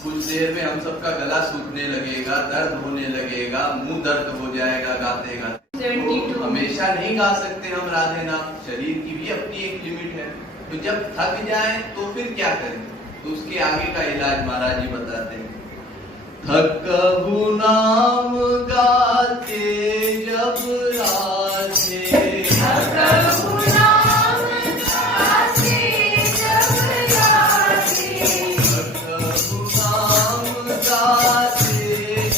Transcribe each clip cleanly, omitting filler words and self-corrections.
कुछ देर में हम सबका गला सूखने लगेगा, दर्द होने लगेगा, मुंह दर्द हो जाएगा गाते गाते। तो हमेशा नहीं गा सकते हम राधे नाम, शरीर की भी अपनी एक लिमिट है। तो जब थक जाए तो फिर क्या करें? तो उसके आगे का इलाज महाराज जी बताते हैं। थकहु नाम गाते जब राधे, थकहु नाम गाते जब राधे, थकहु नाम गाते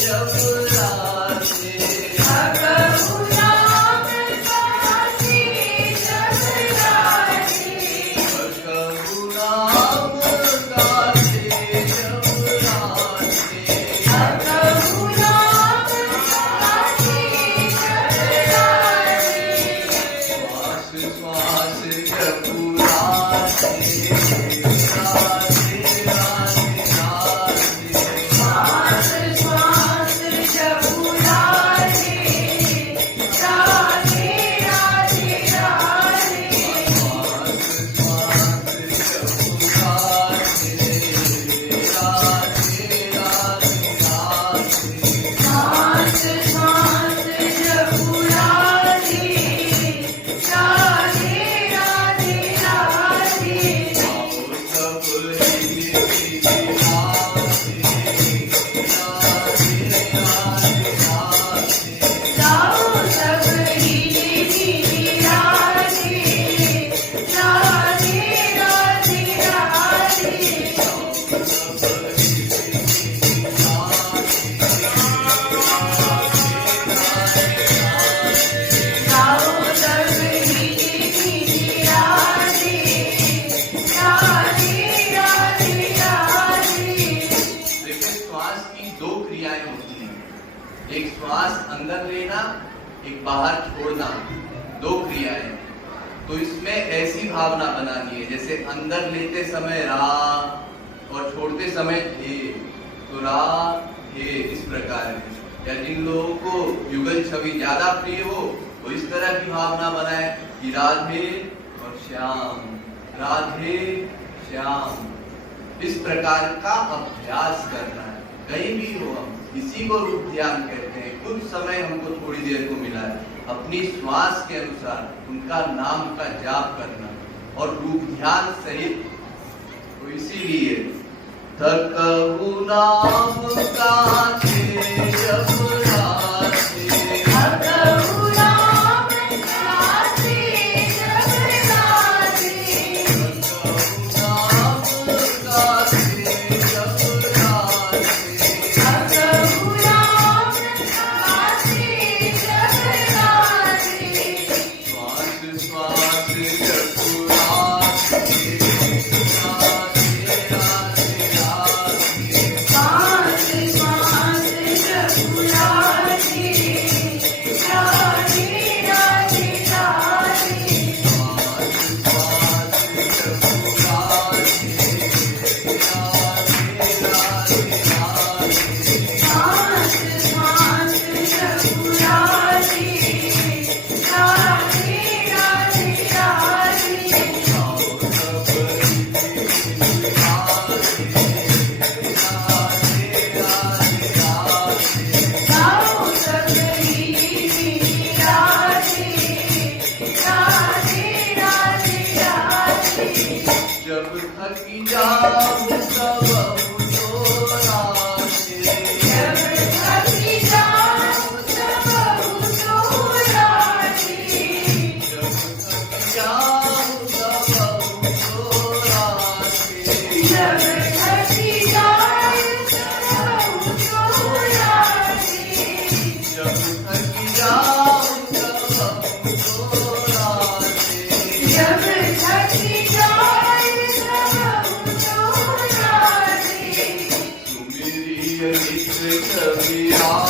जब राधे, थकहु नाम गाते जब राधे, थकहु नाम गाते जब राधे, थकहु नाम गाते जब राधे, श्वास श्वास जपु राधे, राधे राधे राधे, श्वास श्वास जपु राधे, राधे राधे राधे, श्वास श्वास जपु राधे, राधे राधे राधे, श्वास श्वास जपु राधे, राधे राधे राधे, सब हिली हिली राधे, राधे राधे राधे, गाओ सब हीले हीले राधे, राधे राधे राधे, गाओ सब हीले हीले राधे, राधे राधे राधे। देखिए श्वास की दो क्रियाएं होती हैं, एक श्वास अंदर लेना, एक बाहर छोड़ना, दो क्रियाएं। तो इसमें ऐसी भावना बनानी है जैसे अंदर लेते समय रा और छोड़ते समय थे, तो रा थे, इस प्रकार है। या जिन लोगों को युगल छवि ज्यादा प्रिय हो वो इस तरह की भावना बनाए कि राधे और श्याम, राधे श्याम, इस प्रकार का अभ्यास करना है। कहीं भी हो हम इसी को रूप ध्यान कहते हैं। कुछ समय हमको थोड़ी देर को मिला है, अपनी श्वास के अनुसार उनका नाम का जाप करना और रूप ध्यान सहित। तो इसीलिए थकहु नाम गाते जब राधे, थकहु नाम गाते जब राधे, थकहु नाम गाते जब राधे, थकहु नाम गाते जब राधे, श्वास श्वास जपु राधे, राधे राधे राधे, श्वास श्वास जब थकी जाऊं तब तो राशे जब थकी जाऊं तब तो राशे जब थकी जाऊं तब तो राशे जब थकी जाऊं तब तो राशे जब थकी जाऊं तब तो राशे जब थकी जाऊं तब तो राशे तू मेरी अनित छवि राधे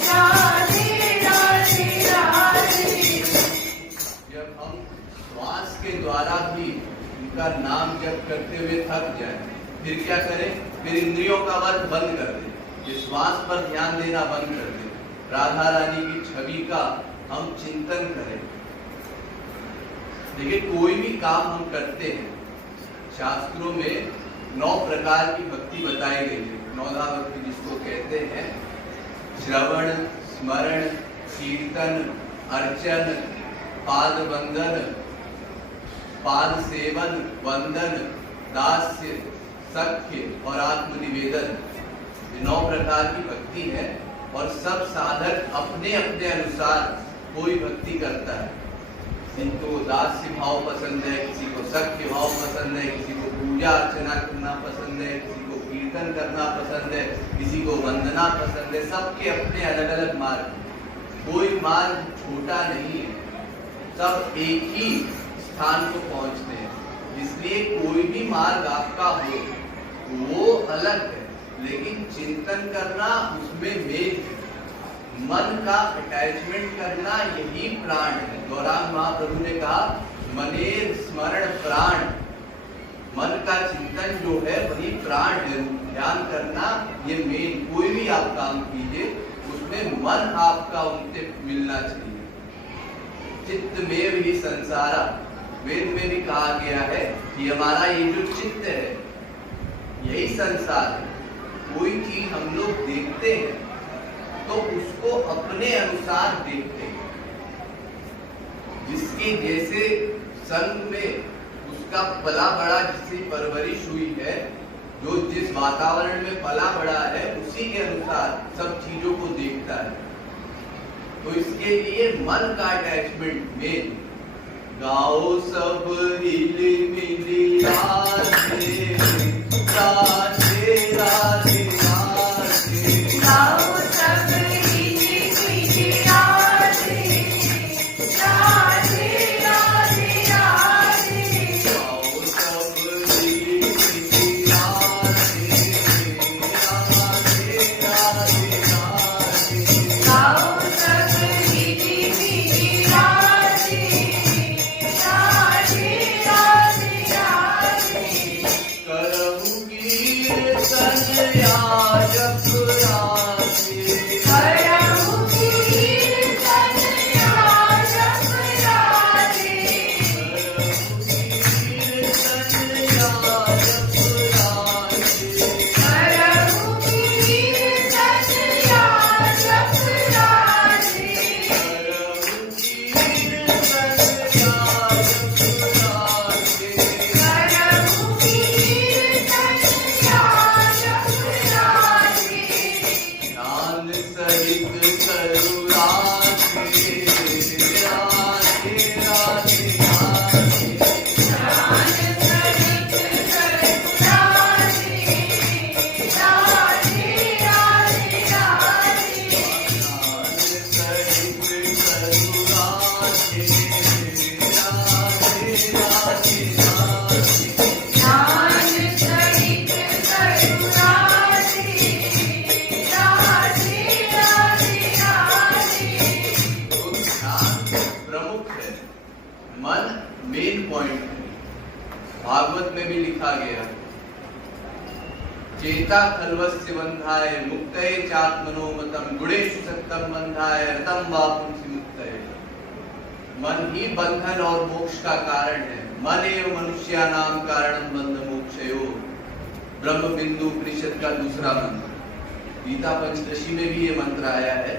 राधे राधे राधे जब हम श्वास के द्वारा भी उनका नाम जप करते हुए थक जाए फिर क्या करें? फिर इंद्रियों का वर्क बंद कर दें, ये श्वास पर ध्यान देना बंद कर दें, राधा रानी की छवि का हम चिंतन करें। देखिए कोई भी काम हम करते हैं, शास्त्रों में 9 प्रकार की भक्ति बताई गई है। 9धा भक्ति जिसको कहते हैं श्रवण, स्मरण, कीर्तन, अर्चन, पाद बंदन, पाद सेवन, वंदन, दास्य, सख्य और आत्मनिवेदन। ये 9 प्रकार की भक्ति है और सब साधक अपने अपने अनुसार कोई भक्ति करता है। किसी को दास्य भाव पसंद है, किसी को सख्य भाव पसंद है, किसी को पूजा अर्चना करना पसंद है, किसी को कीर्तन करना पसंद है, किसी को वंदना पसंद है। सबके अपने अलग अलग मार्ग, कोई मार्ग छोटा नहीं है, सब एक ही स्थान को पहुंचते हैं। इसलिए कोई भी मार्ग आपका हो वो अलग है, लेकिन चिंतन करना उसमें मेल है। मन का अटैचमेंट करना यही प्राण है। गौरांग महाप्रभु ने कहा मनेर स्मरण प्राण, मन का चिंतन जो है वही प्राण है। ध्यान करना ये मेन, कोई भी आप काम कीजिए उसमें मन आपका उनसे मिलना चाहिए। चित्त में भी संसारा, वेद में भी कहा गया है कि हमारा ये जो चित्त है यही संसार है। कोई चीज हम लोग देखते हैं तो उसको अपने अनुसार देखते हैं। जिसके जैसे संग में उसका पला बड़ा, जिसकी परवरिश हुई है, जो जिस वातावरण में पला बड़ा है उसी के अनुसार सब चीजों को देखता है। तो इसके लिए मन का अटैचमेंट मेन। गाओ सब हिली मिली राधे राधे राधे राधे, गाओ सब हिली मिली राधे राधे राधे राधे, गाओ सब हिली मिली राधे राधे राधे राधे, गाओ सब हिली मिली राधे राधे राधे राधे, करहु कीर्तन ध्यान सहित करो राधे राधे राधे राधे। ध्यान सहित करो राधे राधे राधे राधे। ध्यान सहित करो राधे राधे राधे राधे। ध्यान सहित करो राधे राधे राधे राधे। तो ध्यान प्रमुख है, मन मेन पॉइंट है। भागवत में भी लिखा गया, चेता खल्वस्य बंधाय मुक्तये चात्मनो मतम गुणेषु सक्तम बंधाय रतम वा पुंसि मुक्तये। मन ही बंधन और मोक्ष का कारण है। मन एव मनुष्यानाम कारणम बंध मोक्षयोः। ब्रह्म बिंदु उपनिषद का दूसरा मंत्र, गीता पंचदशी में भी ये मंत्र आया है।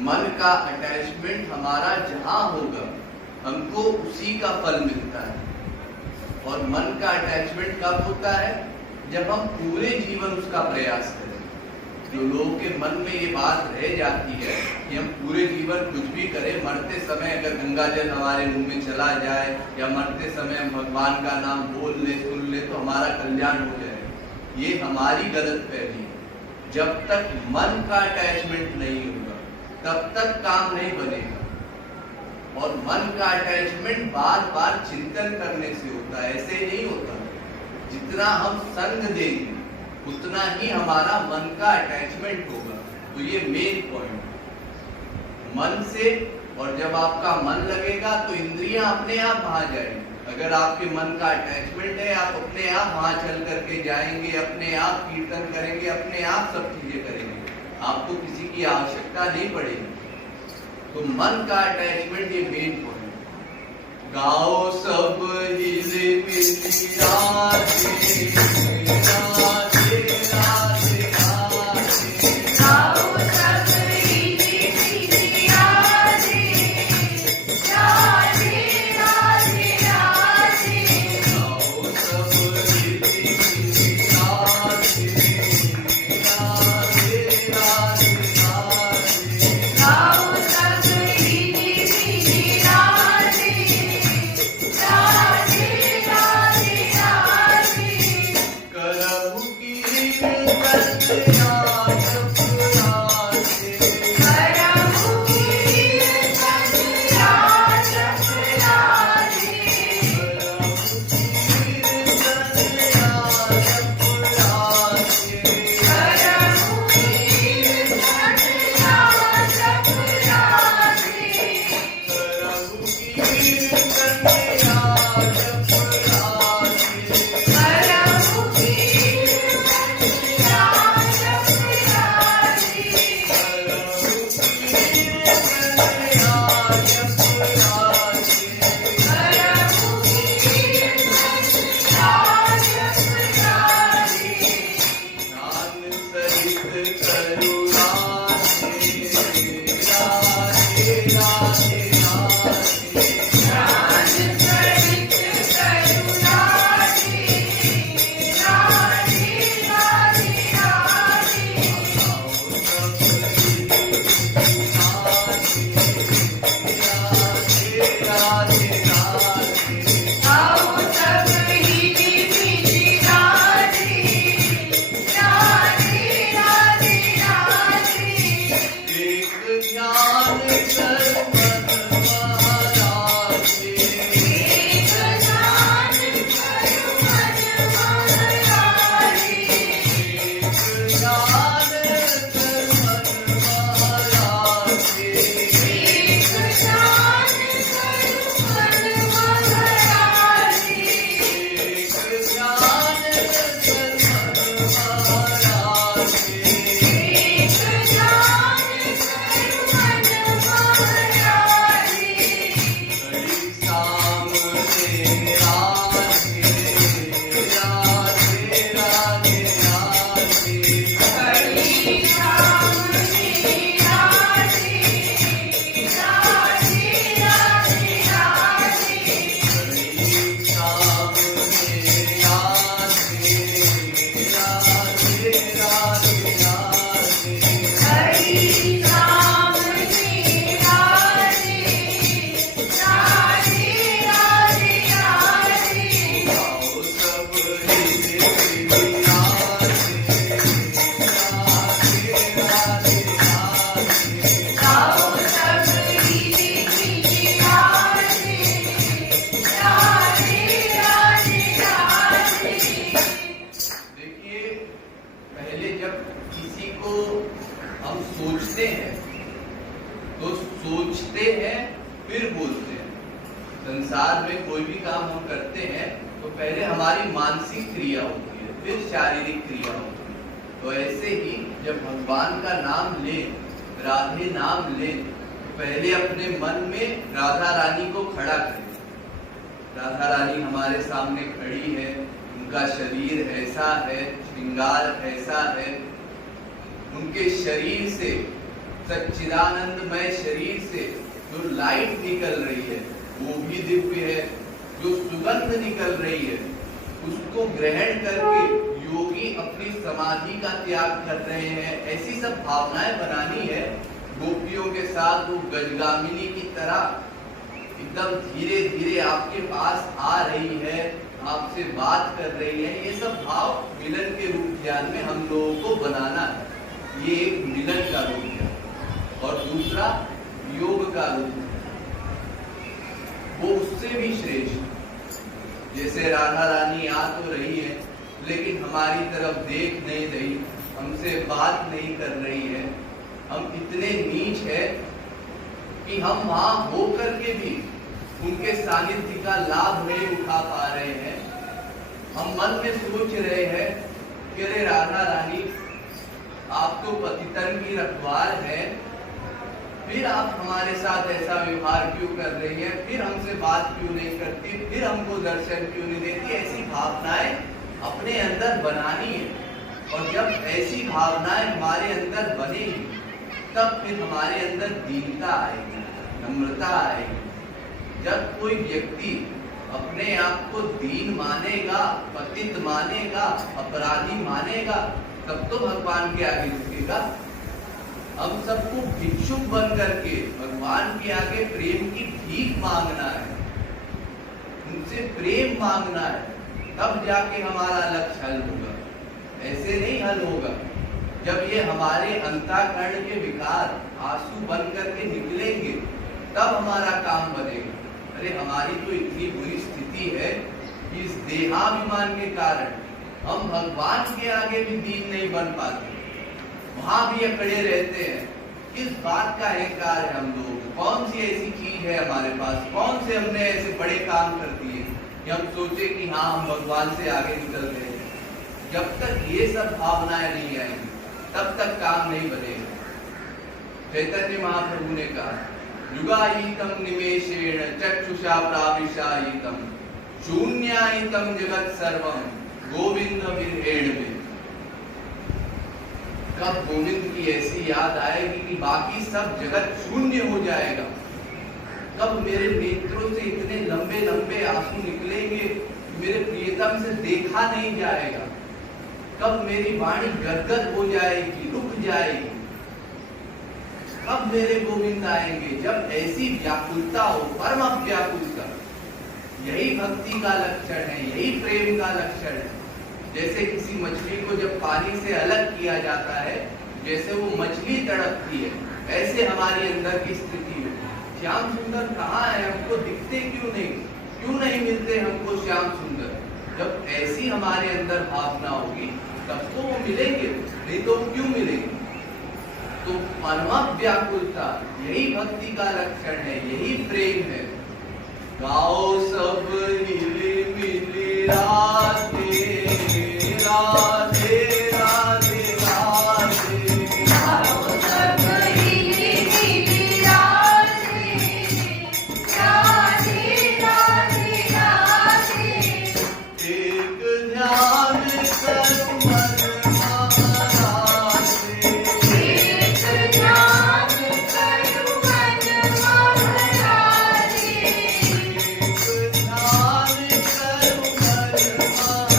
मन का अटैचमेंट हमारा जहां होगा हमको उसी का फल मिलता है। और मन का अटैचमेंट कब होता है? जब हम पूरे जीवन उसका प्रयास करें। जो लोगों के मन में ये बात रह जाती है कि हम पूरे जीवन कुछ भी करें, मरते समय अगर गंगा जल हमारे मुंह में चला जाए या मरते समय हम भगवान का नाम बोल ले सुन ले तो हमारा कल्याण हो जाए, ये हमारी गलत फहमी है। जब तक मन का अटैचमेंट नहीं होगा तब तक काम नहीं बनेगा। और मन का अटैचमेंट बार बार चिंतन करने से होता है, ऐसे नहीं होता। जितना हम संग देंगे उतना ही हमारा मन का अटैचमेंट होगा। तो ये मेन पॉइंट मन से। और जब आपका मन लगेगा तो इंद्रियां अपने आप वहां जाएंगी। अगर आपके मन का अटैचमेंट है, आप अपने आप वहां चल करके जाएंगे, अपने आप कीर्तन करेंगे, अपने आप सब चीजें करेंगे, आपको किसी की आवश्यकता नहीं पड़ेगी। तो मन का अटैचमेंट ये मेन पॉइंट। गाओ सब हिले मिली राधे राधे राधे राधे। गाओ सब हिले मिली राधे राधे राधे राधे। गाओ सब हिले मिली राधे राधे राधे राधे। गाओ सब हिले मिली राधे राधे राधे राधे। करहु कीर्तन याजक राधे। करहु कीर्तन याजक राधे। करहु कीर्तन याजक राधे। करहु कीर्तन याजक राधे। करहु कीर्तन याजक राधे। ध्यान सहित करो राधे राधे राधे राधे। ध्यान सहित करो राधे राधे राधे राधे। गाओ सब हिले मिली राधे राधे राधे राधे। एक ध्यान सर्वद महाराजे। एक ध्यान करो मन महाराजे। एक ध्यान सर्वद महाराजे। एक ध्यान करो मन महाराजे। एक ध्यान सर्वद महाराजे। एक ध्यान करो मन महाराजे। हरि सामने राधे राधे राधे राधे। हरि सामने राधे राधे राधे राधे। हरि सामने राधे राधे राधे राधे। हम सोचते हैं तो सोचते हैं फिर बोलते हैं। संसार में कोई भी काम हम करते हैं तो पहले हमारी मानसिक क्रिया होती है, फिर शारीरिक क्रिया होती है। तो ऐसे ही जब भगवान का नाम ले, राधे नाम ले, तो पहले अपने मन में राधा रानी को खड़ा करें। राधा रानी हमारे सामने खड़ी है, उनका शरीर ऐसा है, श्रृंगार ऐसा है, उनके शरीर से, सच्चिदानंदमय शरीर से जो लाइट निकल रही है वो भी दिव्य है, जो सुगंध निकल रही है उसको ग्रहण करके योगी अपनी समाधि का त्याग कर रहे हैं। ऐसी सब भावनाएं बनानी है। गोपियों के साथ वो गजगामिनी की तरह एकदम धीरे धीरे आपके पास आ रही है, आपसे बात कर रही है। ये सब भाव मिलन के रूप ध्यान में हम लोगों को बनाना है। ये एक मिलन का रूप है और दूसरा योग का रूप है, वो उससे भी श्रेष्ठ। जैसे राधा रानी आ तो रही है लेकिन हमारी तरफ देख नहीं रही, हमसे बात नहीं कर रही है। हम इतने नीच है कि हम वहां होकर के भी उनके सानिध्य का लाभ नहीं उठा पा रहे हैं। हम मन में सोच रहे हैं कि अरे राधा रानी, आप तो पतितन की रखवार है, फिर आप हमारे साथ ऐसा व्यवहार क्यों कर रही हैं, फिर हमसे बात क्यों नहीं करती, फिर हमको दर्शन क्यों नहीं देती। ऐसी भावनाएं अपने अंदर बनानी है। और जब ऐसी भावनाएं हमारे अंदर बनेगी तब फिर हमारे अंदर दीनता आएगी, नम्रता आएगी। जब कोई व्यक्ति अपने आप को दीन मानेगा, पतित मानेगा, अपराधी मानेगा, तब तो भगवान के आगे झुकेगा। हम सबको भिक्षुक बन करके भगवान के आगे प्रेम की भीख मांगना है, उनसे प्रेम मांगना है, तब जाके हमारा लक्ष्य हल होगा। ऐसे नहीं हल होगा। जब ये हमारे अंतःकरण के विकार आंसू बन करके निकलेंगे तब हमारा काम बनेगा। अरे हमारी तो इतनी बुरी स्थिति है, इस देहाभिमान के कारण हम भगवान के आगे भी दीन नहीं बन पाते, वहां भी अकड़े रहते हैं। किस बात का अहंकार है हम लोगों को? कौन सी ऐसी चीज है हमारे पास? कौन से हमने ऐसे बड़े काम कर दिए कि हम सोचे कि हाँ हम भगवान से आगे निकल गए? जब तक ये सब भावनाएं नहीं आएंगी तब तक काम नहीं बनेगा। चैतन्य महाप्रभु ने कहा, युगायितम निमेषेण चक्षुषा प्राविशायितम शून्यायितम जगत सर्वम गोविंद विरहेण में। कब गोविंद की ऐसी याद आएगी कि बाकी सब जगत शून्य हो जाएगा? कब मेरे नेत्रों से इतने लंबे लंबे आंसू निकलेंगे, मेरे प्रियतम से देखा नहीं जाएगा? कब मेरी वाणी गदगद हो जाएगी, रुक जाएगी? कब मेरे गोविंद आएंगे? जब ऐसी व्याकुलता हो, परम व्याकुलता। यही भक्ति का लक्षण है, यही प्रेम का लक्षण है। जैसे किसी मछली को जब पानी से अलग किया जाता है, जैसे वो मछली तड़पती है, ऐसे हमारी अंदर की स्थिति है। श्याम सुंदर कहाँ है? हमको दिखते क्यों नहीं मिलते हमको श्याम सुंदर? जब ऐसी हमारे अंदर भावना होगी तब तो वो मिलेंगे, नहीं तो क्यों मिलेंगे? तो परम व्याकुलता यही भक्ति का लक्षण है, यही प्रेम है। गाओ सब हिली मिली राधे राधे राधे राधे, गाओ सब हिली मिली राधे राधे राधे राधे। एक ध्यान कर मन महाराधे, एक ध्यान कर मन महाराधे, एक ध्यान कर मन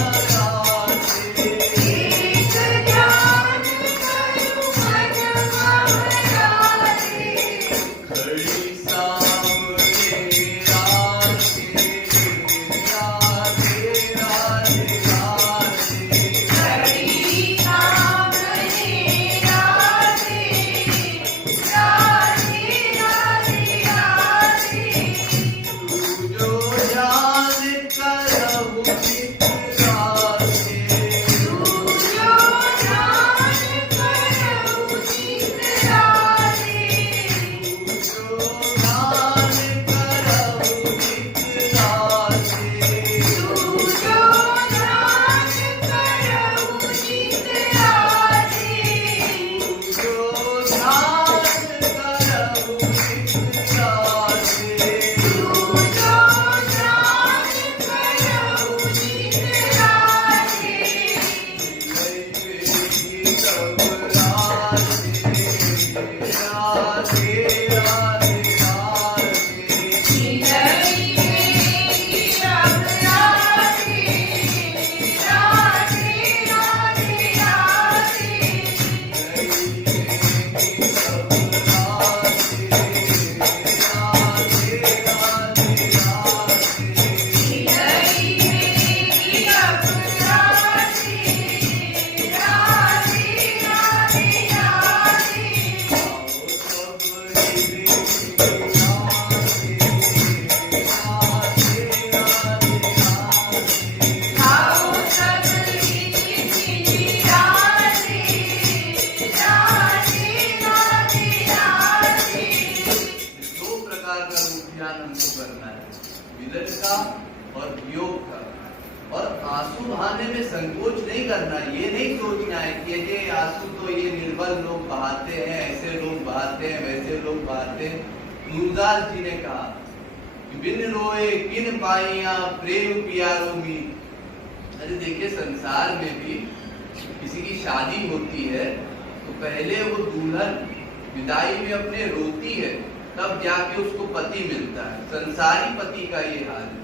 और वियोग का। और आंसू बहाने में संकोच नहीं करना, ये नहीं सोचना है कि ये आंसू तो ये निर्बल लोग बहाते हैं, ऐसे लोग बहाते हैं, वैसे लोग बहाते हैं। सूरदास जी ने कहा कि बिन रोए किन पाइया प्रेम पियारो मीत। अरे देखिए, संसार में भी किसी की शादी होती है तो पहले वो दुल्हन विदाई में अपने रोती है, तब जाके उसको पति मिलता है। संसारी पति का ये हाल है।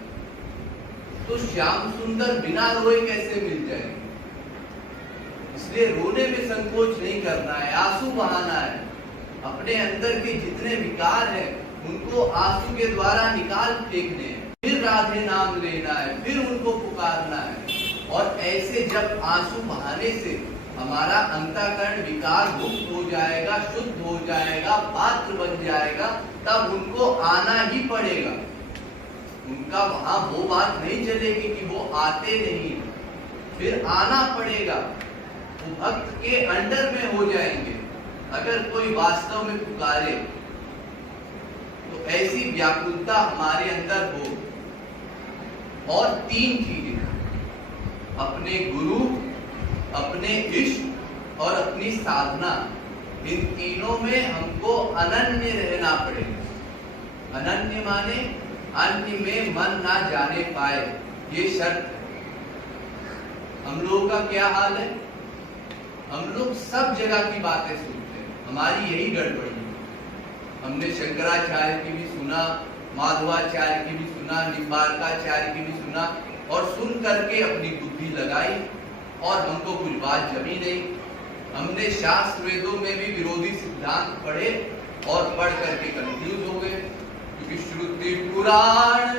तो श्याम सुंदर बिना रोए कैसे मिल जाएंगे? इसलिए रोने में संकोच नहीं करना है, आंसू बहाना है। अपने अंदर के जितने विकार हैं उनको आंसू के द्वारा निकाल फेंकने हैं, फिर राधे नाम लेना है, फिर उनको पुकारना है। और ऐसे जब आंसू बहाने से हमारा अंतःकरण विकार मुक्त हो जाएगा, शुद्ध हो जाएगा, पात्र बन जाएगा, तब उनको आना ही पड़ेगा। उनका वहां वो बात नहीं चलेगी कि वो आते नहीं, फिर आना पड़ेगा। वो भक्त के अंडर में हो जाएंगे। अगर कोई वास्तव में पुकारे तो ऐसी व्याकुलता हमारे अंदर हो। और 3 चीजें, अपने गुरु, अपने इष्ट और अपनी साधना, इन तीनों में हमको अनन्य रहना पड़ेगा। अनन्य माने अन्य में मन ना जाने पाए, ये शर्त है। हम लोगों का क्या हाल है? हम लोग सब जगह की बातें सुनते हैं, हमारी यही गड़बड़ी है। हमने शंकराचार्य की भी सुना, माधवाचार्य की भी सुना, निम्बारकाचार्य की भी सुना, और सुन करके अपनी बुद्धि लगाई और हमको कुछ बात जमी नहीं। हमने शास्त्र वेदों में भी विरोधी सिद्धांत पढ़े और पढ़ करके कंफ्यूज हो गए। क्योंकि श्रुति पुराण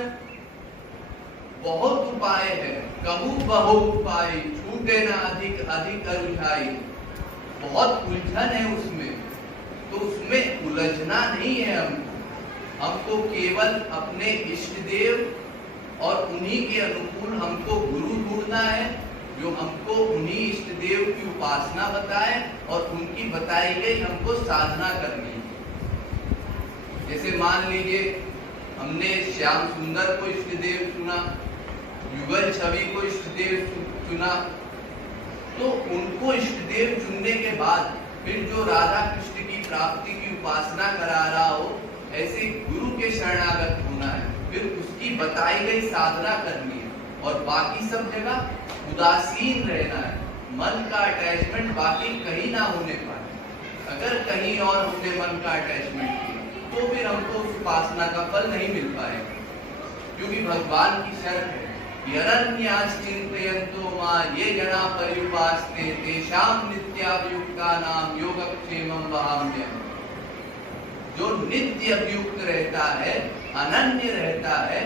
बहुत उपाय है, कहूँ बहु उपाय, छूटे ना अधिक अधिक अरुझाई। बहुत उलझन है उसमें, तो उसमें उलझना नहीं है। हमको केवल अपने इष्ट देव और उन्हीं के अनुकूल हमको गुरु ढूंढना है, जो हमको उन्हीं इष्ट देव की उपासना बताए और उनकी बताई गई हमको साधना करनी है। जैसे मान लीजिए हमने श्याम सुंदर को इष्ट देव चुना, युगल छवि को इष्ट देव चुना, तो उनको इष्ट देव चुनने के बाद फिर जो राधा कृष्ण की प्राप्ति की उपासना करा रहा हो, ऐसे गुरु के शरणागत होना है, फिर उसकी बताई गई साधना करनी है। और बाकी सब जगह उदासीन रहना है, मन का अटैचमेंट बाकी कहीं ना होने पाए। अगर कहीं और हमने मन का अटैचमेंट किया तो फिर हमको उस उपासना का फल नहीं मिल पाएगा। क्योंकि भगवान की शर्त है, चिंतयन्तो मां ये जना पर्युपास्ते तेषां नित्याभियुक्तानां योगक्षेमं वहाम्यहम्। जो नित्य अभियुक्त रहता है, अनन्य रहता है,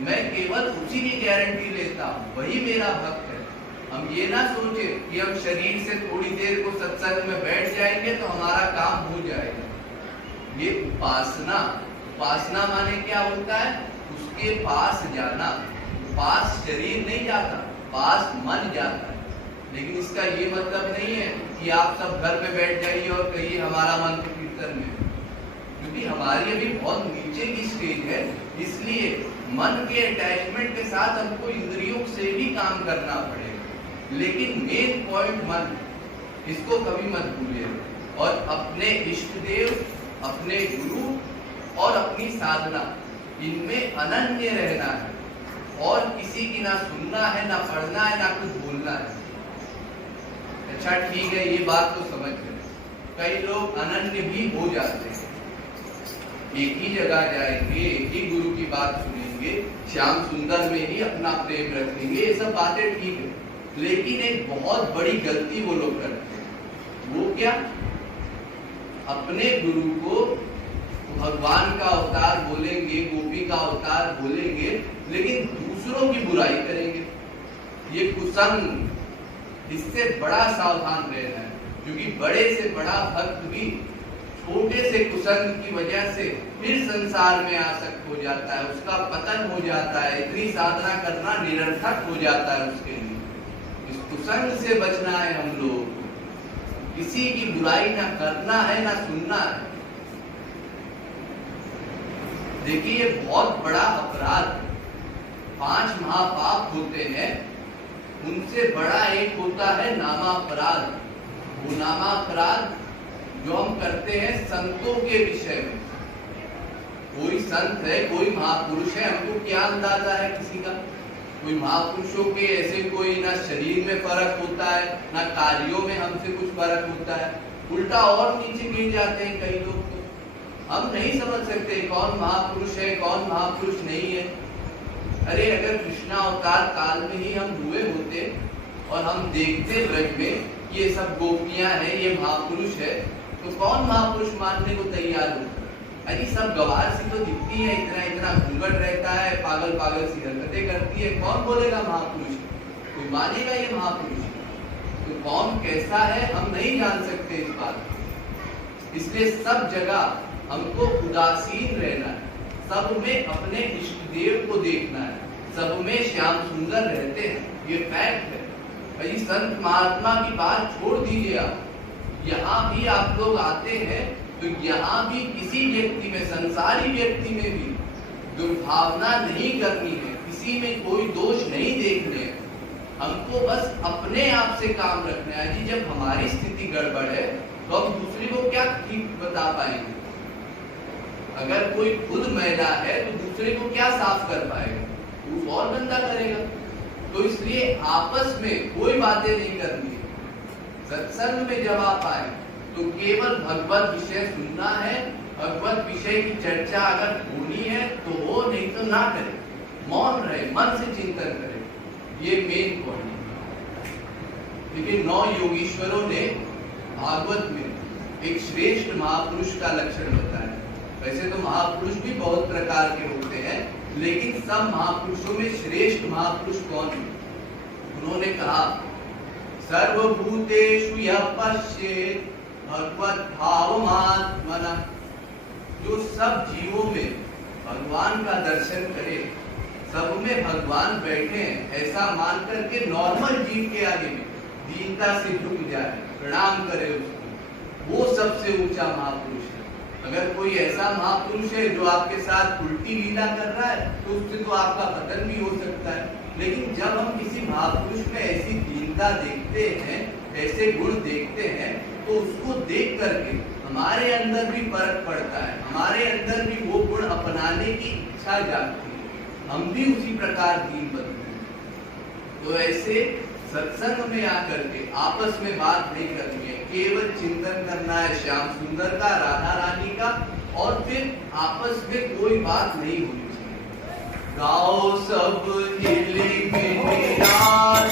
मैं केवल उसी की गारंटी लेता हूँ, वही मेरा भक्त है। हम ये ना सोचे कि हम शरीर से थोड़ी देर को सत्संग में बैठ जाएंगे तो हमारा काम हो जाएगा। ये उपासना माने क्या होता है? उसके पास जाना। पास शरीर नहीं जाता, पास मन जाता है। लेकिन इसका ये मतलब नहीं है कि आप सब घर में बैठ जाइए और कहिए हमारा मन तो कीर्तन में, क्योंकि हमारी अभी बहुत नीचे की स्टेज है। इसलिए मन के अटैचमेंट के साथ हमको इंद्रियों से भी काम करना पड़ेगा। लेकिन मेन पॉइंट मन, इसको कभी मत भूलिए। और अपने इष्ट देव, अपने गुरु और अपनी साधना, इनमें अनन्य रहना है। और किसी की ना सुनना है, ना पढ़ना है, ना कुछ बोलना है। अच्छा ठीक है, ये बात तो समझ गए। कई लोग अनन्य भी हो जाते हैं, एक ही जगह जाएंगे, एक ही गुरु की बात सुनेंगे, श्याम सुंदर में ही अपना प्रेम रखेंगे, ये सब बातें ठीक है। लेकिन एक बहुत बड़ी गलती वो लोग करते हैं। वो क्या? अपने गुरु को भगवान का अवतार बोलेंगे, गोपी का अवतार बोलेंगे, लेकिन दूसरों की बुराई करेंगे। ये कुसंग, इससे बड़ा सावधान रहना है। क्योंकि बड़े से बड़ा भक्त भी छोटे से कुसंग की वजह से फिर संसार में आसक्त हो जाता है, उसका पतन हो जाता है। इतनी साधना करना निरर्थक हो जाता है उसके लिए। इस कुसंग से बचना है हम लोगों को। किसी की बुराई ना करना है, ना सुनना है। देखिए ये बहुत बड़ा अपराध है। 5 महापाप होते हैं, उनसे बड़ा एक होता है नामापराध। वो नामापराध जो हम करते हैं संतों के विषय में। कोई संत है, कोई महापुरुष है, हमको क्या अंदाजा है किसी का? कोई महापुरुषों के ऐसे कोई ना शरीर में फर्क होता है, ना कार्यों में हमसे कुछ फर्क होता है, उल्टा और नीचे गिर जाते हैं कई लोग। तो हम नहीं समझ सकते कौन महापुरुष है, कौन महापुरुष नहीं है। अरे अगर कृष्णा अवतार काल में ही हम हुए होते और हम देखते ब्रज में ये सब गोपियां हैं, ये महापुरुष है, तो कौन महापुरुष मानने को तैयार होता? अरे सब गवार सी तो दिखती है, इतना इतना घूंघट रहता है, पागल पागल सी हरकतें करती है, कौन बोलेगा महापुरुष? कोई मानेगा ये महापुरुष? तो कौन कैसा है हम नहीं जान सकते इस बात। इसलिए सब जगह हमको उदासीन रहना है, सब में अपने इष्ट देव को देखना है, सब में श्याम सुंदर रहते हैं, ये फैक्ट है भाई। संत महात्मा की बात छोड़ दीजिए आप, यहाँ भी आप लोग आते हैं तो यहाँ भी किसी व्यक्ति में, संसारी व्यक्ति में भी दुर्भावना नहीं करनी है, किसी में कोई दोष नहीं देखने हैं। हमको बस अपने आप से काम रखना है जी। जब हमारी स्थिति गड़बड़ है तो हम दूसरे को क्या ठीक बता पाएंगे? अगर कोई खुद मैला है तो दूसरे को क्या साफ कर पाएगा? वो और गंदा करेगा। तो इसलिए आपस में कोई बातें नहीं करनी है। सत्संग में जब आप आए तो केवल भगवत विषय सुनना है, भगवत विषय की चर्चा अगर होनी है तो हो, नहीं तो ना करे, मौन रहे, मन से चिंतन करे, ये मेन पॉइंट है। लेकिन 9 योगीश्वरों ने भागवत में एक श्रेष्ठ महापुरुष का लक्षण बताया। वैसे तो महापुरुष भी बहुत प्रकार के होते हैं, लेकिन सब महापुरुषों में श्रेष्ठ महापुरुष कौन है? उन्होंने कहा सर्वभूतेषु यः पश्येत् भगवत भावमात्मनः, जो सब जीवों में भगवान का दर्शन करे, सब में भगवान बैठे हैं ऐसा मान करके नॉर्मल जीव के आगे में दीनता से झुक जाए, प्रणाम करे उसको, वो सबसे ऊंचा महापुरुष है। अगर कोई ऐसा महापुरुष है जो आपके साथ उल्टी लीला कर रहा है तो उससे तो आपका पतन भी हो सकता है। लेकिन जब हम किसी महापुरुष में ऐसी दीनता देखते हैं, ऐसे गुण देखते हैं, तो उसको देख करके हमारे अंदर भी फर्क पड़ता है, हमारे अंदर भी वो गुण अपनाने की इच्छा जागती है, हम भी उसी प्रकार दीन बनते हैं। तो ऐसे सत्संग में आकर के आपस में बात नहीं करनी है, केवल चिंतन करना है श्याम सुंदर का, राधा रानी का, और फिर आपस में कोई बात नहीं होनी चाहिए। गाओ सब हिली मिली रात